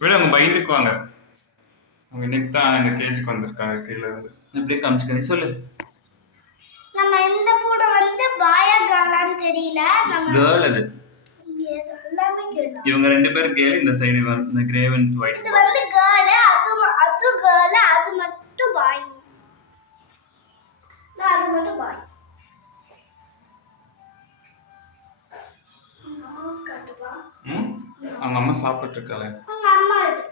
விட அவங்க பயந்துக்குவாங்க. அவங்க இன்னைக்கு தான் இந்த கேஜுக்கு வந்திருக்காங்க கீழே இருந்து. எப்படி காமிச்சுக்க நீ சொல்லு. நம்ம இந்த கூட வந்து பாயா காலான்னு தெரியல. நம்ம கேர்ள் அது. எல்லாமே கேர்ள். இவங்க ரெண்டு பேரும் கேர்ள். இந்த சைடு இந்த கிரே அண்ட் ஒயிட். இது வந்து கேர்ள். அது கேர்ள். அது மட்டும் பாய். அது மட்டும் பாய். அவங்க அம்மா சாப்பிட்டு இருக்காளே. அவங்க அம்மா இது.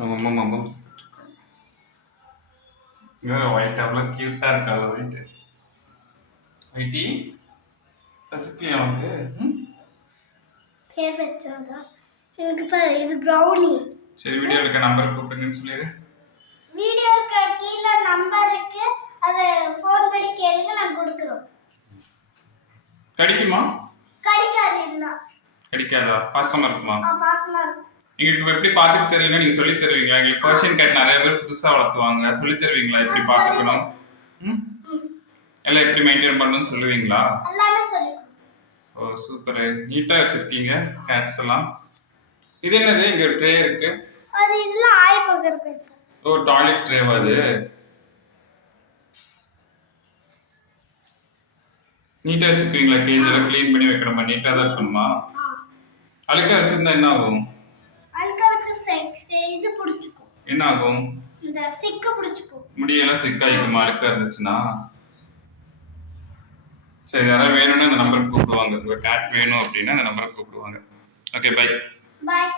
அவங்க அம்மா மாமா ஒயிட் அவ்வளோ கியூட்டா இருக்காள். ஒயிட்டி ரசிக்கியா அவனுக்கு? பேர் வச்சாங்க. எனக்கு பாரு இது ப்ரௌனி. சரி வீடியோ இருக்க நம்பர் கூப்பிடுங்கன்னு சொல்லிடு. வீடியோ இருக்க கீழே நம்பர் இருக்கு. அதை ஃபோன் பண்ணி கேளுங்க நான் கொடுக்குறோம். கடிக்குமா? கடிக்காது இல்ல. கடிக்காதா? பாசமா இருக்குமா? பாசமா இருக்கும். எங்களுக்கு எப்படி பார்த்துட்டு தெரியல நீங்க சொல்லி தருவீங்களா? எங்களுக்கு பர்ஷியன் கேட் நிறைய பேர் புதுசா வளர்த்துவாங்க. சொல்லி தருவீங்களா எப்படி பார்த்துக்கணும்? எல்லாம் எப்படி மெயின்டைன் பண்ணணும்னு சொல்லுவீங்களா? எல்லாமே சொல்லிடுறோம். ஓ சூப்பர். நீட்டா வச்சிருக்கீங்க கேட்ஸ் எல்லாம். இது என்னது? இங்க ஒரு ட்ரே இருக்கு. அது இதுல ஆய் போகிறதுக்கு. ஓ டாய்லெட் ட்ரேவா அது? நீட்டா வச்சிருக்கீங்களா? கேஜ் எல்லாம் க்ளீன் பண்ணி வைக்கணுமா? நீட்டா தான் இருக்கணுமா? அழுக்கா வச்சிருந்தா என்ன ஆகும்? அழுக்கா வச்சு இது பிடிச்சுக்கும். என்ன ஆகும்? இந்த சிக்க பிடிச்சுக்கும். முடியெல்லாம் சிக்காயிக்குமா அழுக்கா இருந்துச்சுன்னா? சரி யாராவது வேணும்னா அந்த நம்பருக்கு கூப்பிடுவாங்க. உங்க கேட் வேணும் அப்படின்னா அந்த நம்பருக்கு கூப்பிடுவாங்க. Okay bye. பாய்.